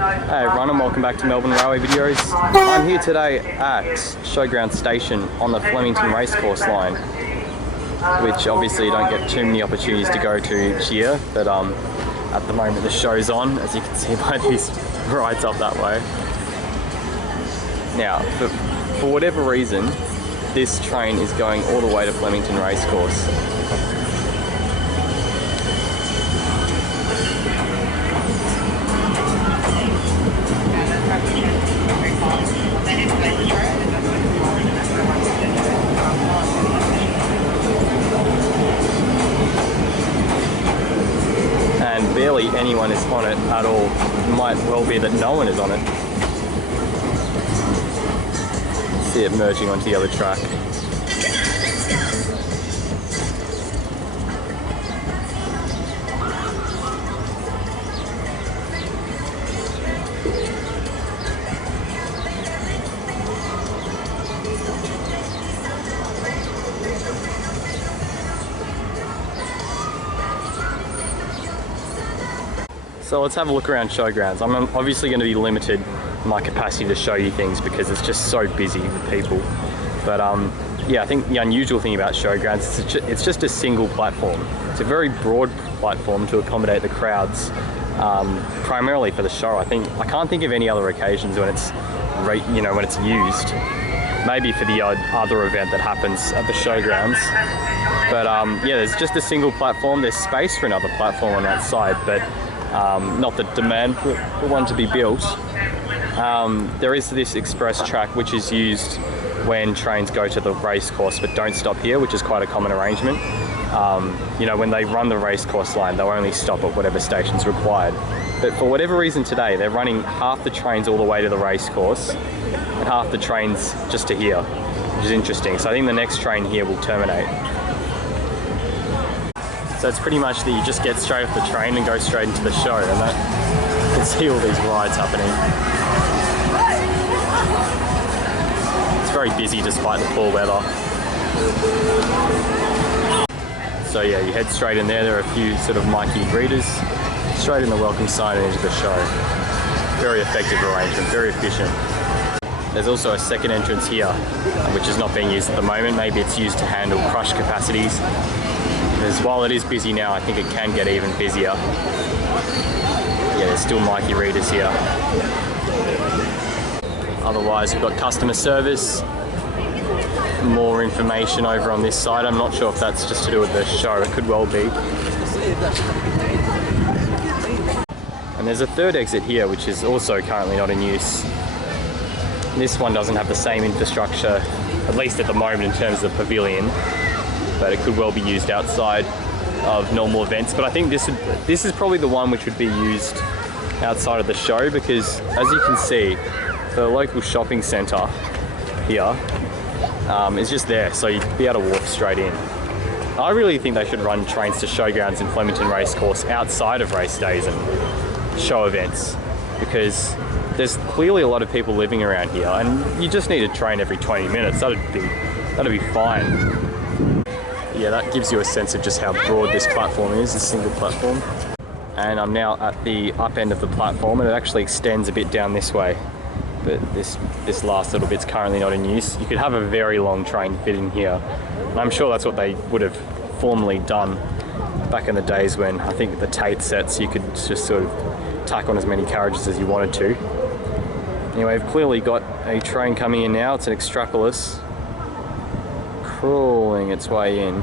Hey everyone, and welcome back to Melbourne Railway Videos. I'm here today at Showgrounds Station on the Flemington Racecourse line, which obviously you don't get too many opportunities to go to each year, but at the moment the show's on, as you can see by these rides up that way. Now, for whatever reason, this train is going all the way to Flemington Racecourse. And barely anyone is on it at all. It might well be that no one is on it. See it merging onto the other track. So let's have a look around Showgrounds. I'm obviously going to be limited in my capacity to show you things because it's just so busy with people. But yeah, I think the unusual thing about Showgrounds is it's just a single platform. It's a very broad platform to accommodate the crowds, primarily for the show. I can't think of any other occasions when it's, when it's used. Maybe for the other event that happens at the Showgrounds. But yeah, there's just a single platform. There's space for another platform on that side, but not the demand for one to be built. There is this express track which is used when trains go to the racecourse but don't stop here, which is quite a common arrangement. When they run the racecourse line, they'll only stop at whatever station's required. But for whatever reason today, they're running half the trains all the way to the racecourse and half the trains just to here, which is interesting. So I think the next train here will terminate. So it's pretty much that you just get straight off the train and go straight into the show, and you can see all these rides happening. It's very busy despite the poor weather. So yeah, you head straight in there. There are a few sort of mic-y greeters, straight in the welcome sign and into the show. Very effective arrangement, very efficient. There's also a second entrance here, which is not being used at the moment. Maybe it's used to handle crush capacities. Because while it is busy now, I think it can get even busier. Yeah, there's still mic-y readers here. Otherwise, we've got customer service. More information over on this side. I'm not sure if that's just to do with the show. It could well be. And there's a third exit here, which is also currently not in use. This one doesn't have the same infrastructure, at least at the moment, in terms of the pavilion. But it could well be used outside of normal events. But I think this is probably the one which would be used outside of the show, because as you can see, the local shopping centre here is just there, so you'd be able to walk straight in. I really think they should run trains to Showgrounds in Flemington Racecourse outside of race days and show events, because there's clearly a lot of people living around here, and you just need a train every 20 minutes. That'd be fine. Yeah, that gives you a sense of just how broad this platform is, this single platform. And I'm now at the up end of the platform, and it actually extends a bit down this way. But this last little bit's currently not in use. You could have a very long train fit in here. And I'm sure that's what they would have formerly done back in the days when I think the Tate sets, you could just sort of tack on as many carriages as you wanted to. Anyway, we've clearly got a train coming in now. It's an Extrapolis, crawling its way in.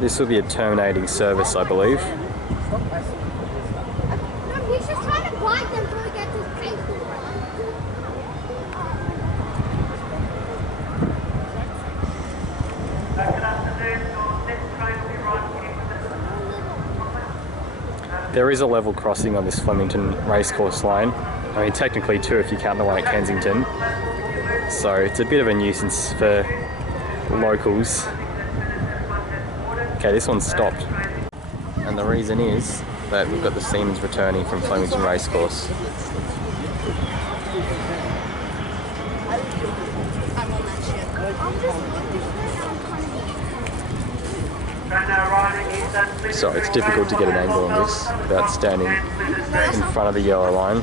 This will be a terminating service, I believe. He's just trying to blind them until he gets his paper. There is a level crossing on this Flemington Racecourse line. I mean, technically two if you count the one at Kensington. So it's a bit of a nuisance for locals. Okay, this one's stopped. And the reason is that we've got the Siemens returning from Flemington Racecourse. Sorry, it's difficult to get an angle on this without standing in front of the yellow line.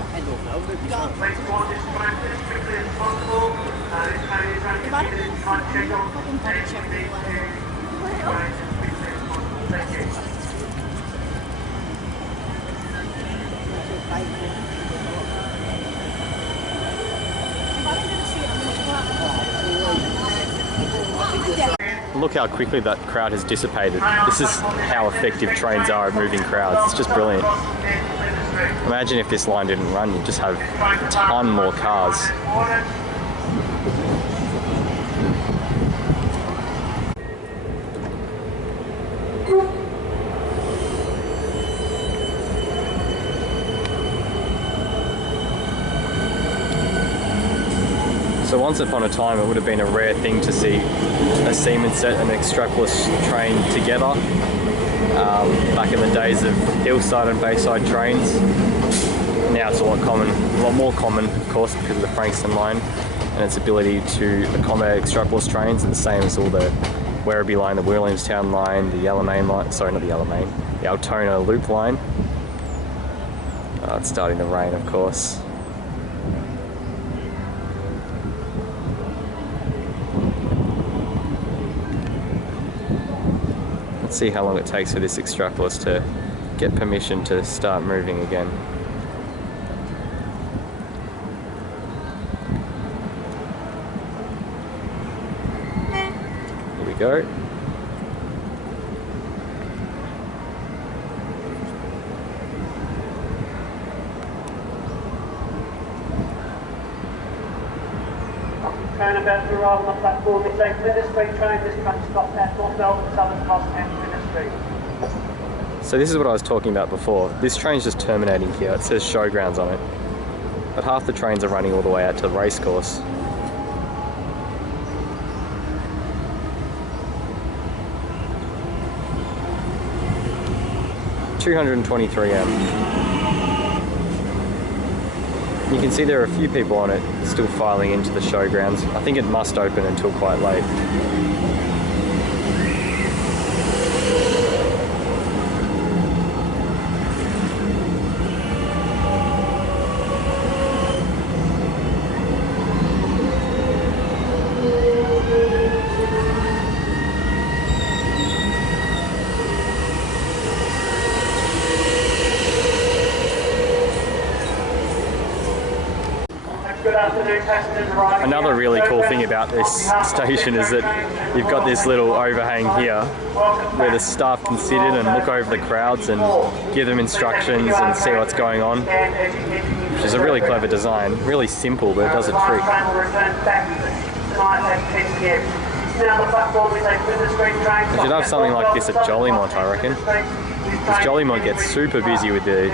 Look how quickly that crowd has dissipated. This is how effective trains are at moving crowds. It's just brilliant. Imagine if this line didn't run, you'd just have a ton more cars. So once upon a time, it would have been a rare thing to see a seaman set and an extractless train together. Back in the days of hillside and bayside trains. Now it's a lot more common, of course, because of the Frankston line and its ability to accommodate extractless trains, and the same as all the Werribee line, the Williamstown line, the Alamein line, sorry, not the Alamein, the Altona Loop line. It's starting to rain, of course. Let's see how long it takes for this extractless to get permission to start moving again. Here we go. Train about to arrive on the platform. It's a Flinders Street train. This train stops at North Melbourne, Southern Cross and Flinders Street. So this is what I was talking about before. This train's just terminating here. It says Showgrounds on it. But half the trains are running all the way out to the racecourse. $223M. You can see there are a few people on it still filing into the Showgrounds. I think it must open until quite late. Another really cool thing about this station is that you've got this little overhang here where the staff can sit in and look over the crowds and give them instructions and see what's going on, which is a really clever design. Really simple, but it does a trick. We should have something like this at Jolimont, I reckon. Because Jolimont gets super busy with the,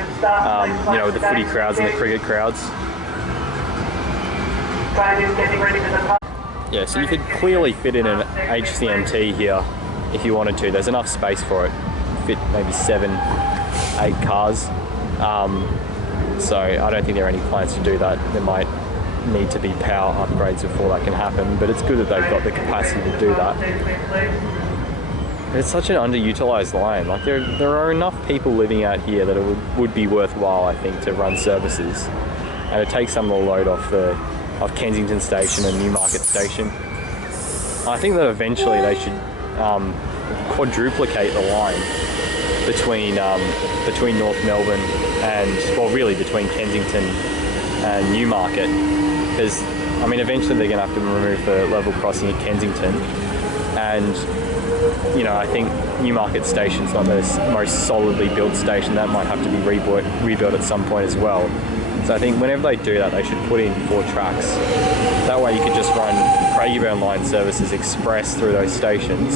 with the footy crowds and the cricket crowds. Yeah, so you could clearly fit in an HCMT here if you wanted to. There's enough space for it. Fit maybe 7, 8 cars. So I don't think there are any plans to do that. There might need to be power upgrades before that can happen, but it's good that they've got the capacity to do that. It's such an underutilised line. Like there are enough people living out here that it would be worthwhile, I think, to run services, and it takes some of the load off Kensington Station and Newmarket Station. I think that eventually they should quadruplicate the line between North Melbourne and, well, really between Kensington and Newmarket, because I mean eventually they're going to have to remove the level crossing at Kensington, and I think Newmarket Station's not the most solidly built station. That might have to be rebuilt at some point as well. So I think whenever they do that, they should put in 4 tracks. That way you could just run Craigieburn line services express through those stations,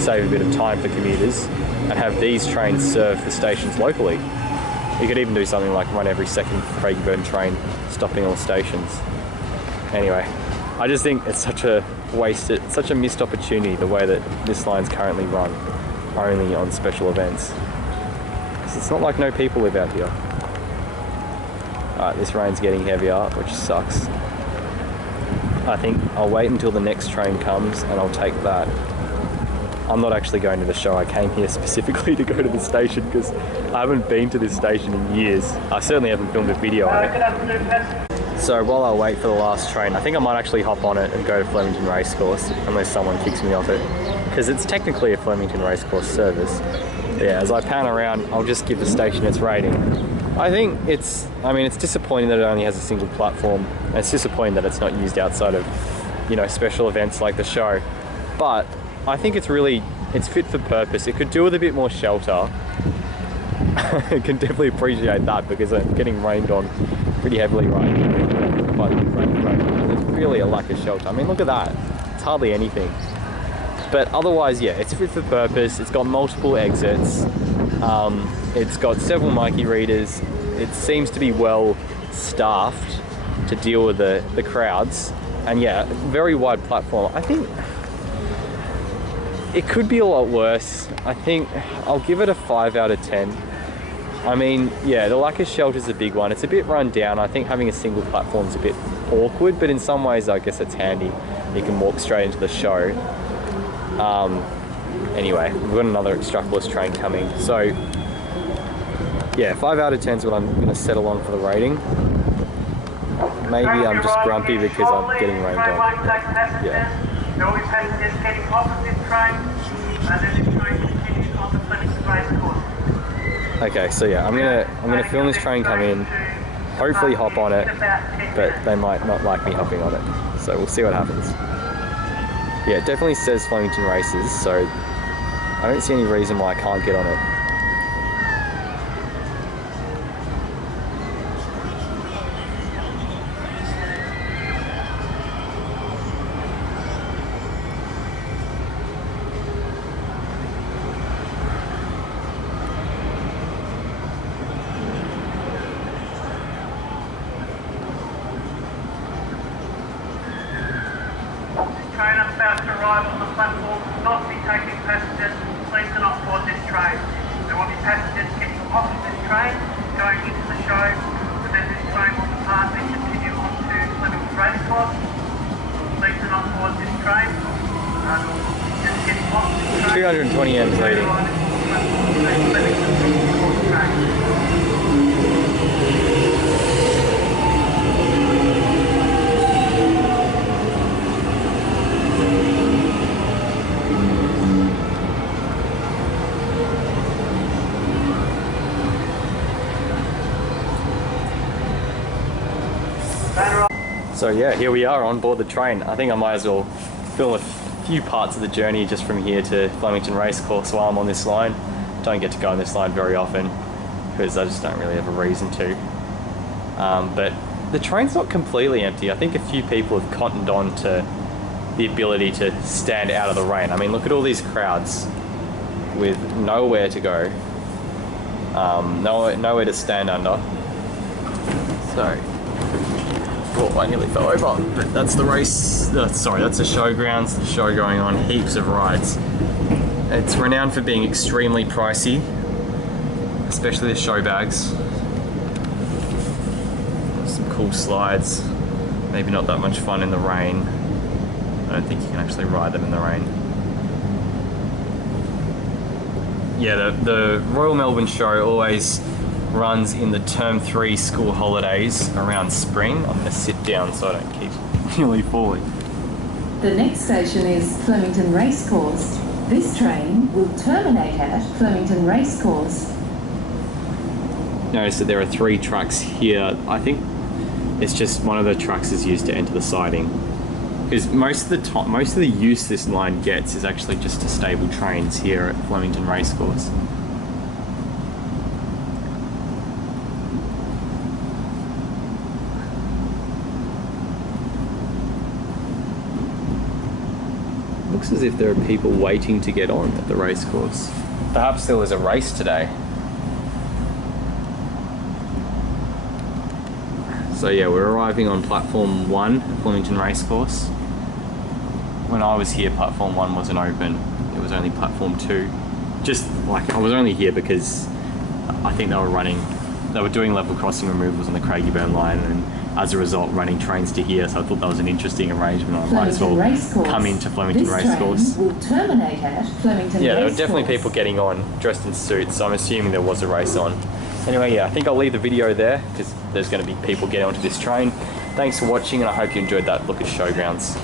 save a bit of time for commuters, and have these trains serve the stations locally. You could even do something like run every second Craigieburn train, stopping all stations. Anyway, I just think it's such a such a missed opportunity the way that this line's currently run, only on special events. It's not like no people live out here. Alright, this rain's getting heavier, which sucks. I think I'll wait until the next train comes and I'll take that. I'm not actually going to the show. I came here specifically to go to the station because I haven't been to this station in years. I certainly haven't filmed a video on Good it. afternoon, passengers. So while I wait for the last train, I think I might actually hop on it and go to Flemington Racecourse, unless someone kicks me off it, because it's technically a Flemington Racecourse service. Yeah, as I pan around, I'll just give the station its rating. I think it's disappointing that it only has a single platform, and it's disappointing that it's not used outside of, you know, special events like the show. But I think it's fit for purpose. It could do with a bit more shelter. I can definitely appreciate that because I'm getting rained on pretty heavily right now. Quite a big rain. There's really a lack of shelter. I mean, look at that. It's hardly anything. But otherwise, yeah, it's fit for purpose. It's got multiple exits. It's got several Mikey readers. It seems to be well staffed to deal with the crowds. And yeah, very wide platform. I think it could be a lot worse. I think I'll give it a 5 out of 10. I mean, yeah, the lack of shelter is a big one. It's a bit run down. I think having a single platform is a bit awkward, but in some ways, I guess it's handy. You can walk straight into the show. Anyway, we've got another Extrapolis train coming. So, yeah, 5 out of 10 is what I'm going to settle on for the rating. Maybe I'm just grumpy because I'm getting rained on. Yeah. There will be passengers getting off of this train, and then this train continues on to Flemington Racecourse. Okay, so yeah, I'm gonna film this train come in, hopefully hop on it, but they might not like me hopping on it. So we'll see what happens. Yeah, it definitely says Flemington Races, so I don't see any reason why I can't get on it. Train about to arrive on the platform will not be taking passengers. Please do not board this train. There will be passengers getting off of this train, going into the show, and then this train will depart and continue on to Flemington Racecourse. Please do not board this train. Just getting off this train. 220 M's leading. So yeah, here we are on board the train. I think I might as well film a few parts of the journey just from here to Flemington Racecourse while I'm on this line. Don't get to go on this line very often because I just don't really have a reason to. But the train's not completely empty. I think a few people have cottoned on to the ability to stand out of the rain. I mean, look at all these crowds with nowhere to go, nowhere to stand under. So, oh, I nearly fell over. But that's the race. Sorry, that's the Showgrounds. The show going on. Heaps of rides. It's renowned for being extremely pricey, especially the show bags. Some cool slides. Maybe not that much fun in the rain. I don't think you can actually ride them in the rain. Yeah, the Royal Melbourne Show always runs in the term 3 school holidays around spring. I'm going to sit down so I don't keep nearly falling. The next station is Flemington Racecourse. This train will terminate at Flemington Racecourse. Notice that there are 3 tracks here. I think it's just one of the tracks is used to enter the siding. Because most of the use this line gets is actually just to stable trains here at Flemington Racecourse. Looks as if there are people waiting to get on at the racecourse. Perhaps there was a race today. So yeah, we're arriving on platform 1 at Flemington Racecourse. When I was here, platform 1 wasn't open. It was only platform 2. Just like, I was only here because I think they were doing level crossing removals on the Craigieburn line, and as a result running trains to here, so I thought that was an interesting arrangement. I might as well come into Flemington Racecourse. Will terminate at Flemington Yeah, there were Racecourse. definitely people getting on dressed in suits, so I'm assuming there was a race on. Anyway, yeah, I think I'll leave the video there because there's going to be people getting onto this train. Thanks for watching, and I hope you enjoyed that look at Showgrounds.